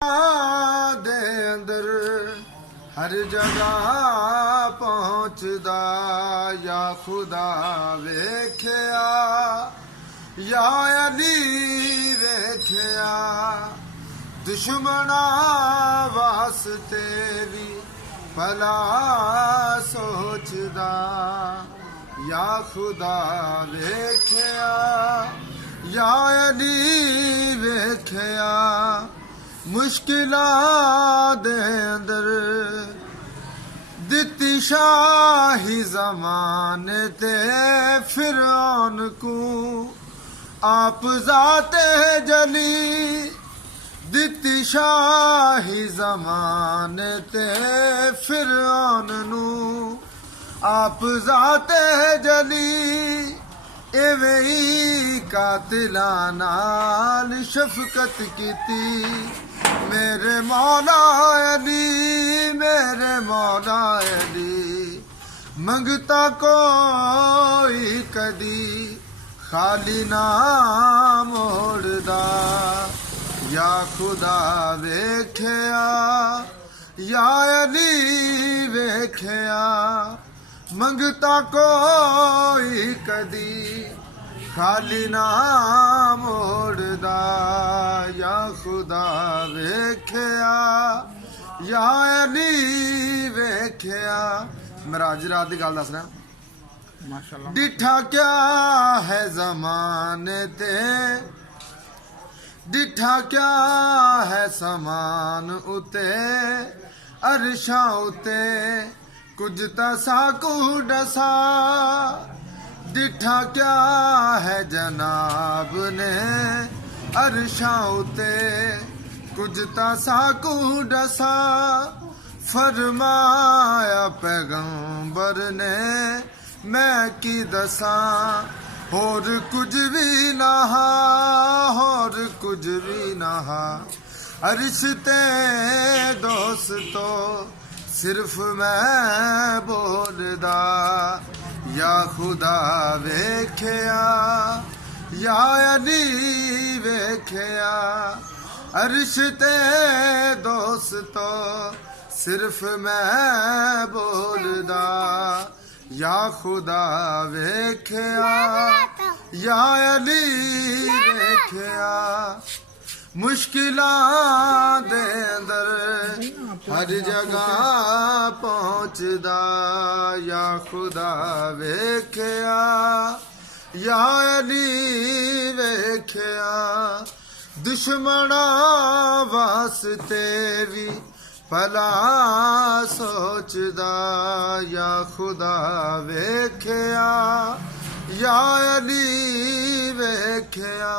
ਦੇ ਅੰਦਰ ਹਰ ਜਗ੍ਹਾ ਪਹੁੰਚਦਾ ਯਾ ਖੁਦਾ ਵੇਖਿਆ ਯਾ ਅਲੀ ਵੇਖਿਆ ਦੁਸ਼ਮਣਾਂ ਵਾਸਤੇ ਵੀ ਭਲਾ ਸੋਚਦਾ ਯਾ ਖੁਦਾ ਵੇਖਿਆ ਯਾ ਅਲੀ ਵੇਖਿਆ ਮੁਸ਼ਕਿਲਾਂ ਦੇ ਅੰਦਰ ਦਿੱਤੀ ਸ਼ਾਹੀ ਜ਼ਮਾਨੇ ਤੇ ਫਿਰੌਨ ਕੋ ਆਪ ਜ਼ਾਤੇ ਜਲੀ ਦਿੱਤੀ ਸ਼ਾਹੀ ਜ਼ਮਾਨੇ ਤੇ ਫਿਰੌਨ ਨੂੰ ਆਪ ਜ਼ਾਤੇ ਜਲੀ ਇਵੇਂ ਹੀ ਕਾਤਿਲਾਂ ਨਾਲ ਸ਼ਫਕਤ ਕੀਤੀ ਮੇਰੇ ਮੌਲਾ ਅਲੀ ਮੇਰੇ ਮੌਲਾ ਅਲੀ ਮੰਗਤਾ ਕੋਈ ਕਦੀ ਖਾਲੀ ਨਾ ਮੋੜਦਾ ਯਾ ਖੁਦਾ ਵੇਖਿਆ ਯਾ ਅਲੀ ਵੇਖਿਆ ਮੰਗਤਾ ਕੋਈ ਕਦੀ ਖਾਲੀ ਨਾ ਮੋੜਦਾ ਯਾ ਖੁਦਾ ਵੇਖਿਆ ਯਾ ਅਲੀ ਵੇਖਿਆ। ਮੇਰਾ ਅੱਜ ਰਾਤ ਦੀ ਗੱਲ ਦੱਸ ਰਿਹਾ ਮਾਸ਼ਾਅੱਲਾ। ਡਿਠਾ ਕਿਆ ਹੈ ਜ਼ਮਾਨੇ ਤੇ ਡਿਠਾ ਕਿਆ ਹੈ ਸਮਾਨ ਉਤੇ ਅਰਸ਼ਾਂ ਉਤੇ ਕੁਝ ਤਾਂ ਸਾਕੂ ਡਸਾ ਡਿਠਾ ਕਿਆ ਹੈ ਜਨਾਬ ਨੇ ਅਰਸ਼ਾਂ ਉਤੇ ਕੁਝ ਤਾਂ ਸਾਕੂ ਡਸਾ ਫਰਮਾਇਆ ਪੈਗੰਬਰ ਨੇ ਮੈਂ ਕੀ ਦਸਾਂ ਹੋਰ ਕੁਝ ਵੀ ਨਾ ਹੋਰ ਕੁਝ ਵੀ ਨਾ ਅਰਸ਼ ਤੇ ਦੋਸਤੋ ਸਿਰਫ ਮੈਂ ਬੋਲਦਾ ਯਾ ਖੁਦਾ ਵੇਖਿਆ ਯਾ ਅਲੀ ਵੇਖਿਆ ਅਰਸ਼ ਤੇ ਦੋਸਤੋ ਸਿਰਫ ਮੈਂ ਬੋਲਦਾ ਯਾ ਖੁਦਾ ਵੇਖਿਆ ਯਾ ਅਲੀ ਵੇਖਿਆ ਮੁਸ਼ਕਿਲਾਂ ਦੇ ਅੰਦਰ ਹਰ ਜਗ੍ਹਾ ਪਹੁੰਚਦਾ ਯਾ ਖੁਦਾ ਵੇਖਿਆ ਯਾ ਅਲੀ ਵੇਖਿਆ ਦੁਸ਼ਮਣਾਂ ਵਾਸਤੇ ਵੀ ਭਲਾ ਸੋਚਦਾ ਯਾ ਖੁਦਾ ਵੇਖਿਆ ਯਾ ਅਲੀ ਵੇਖਿਆ।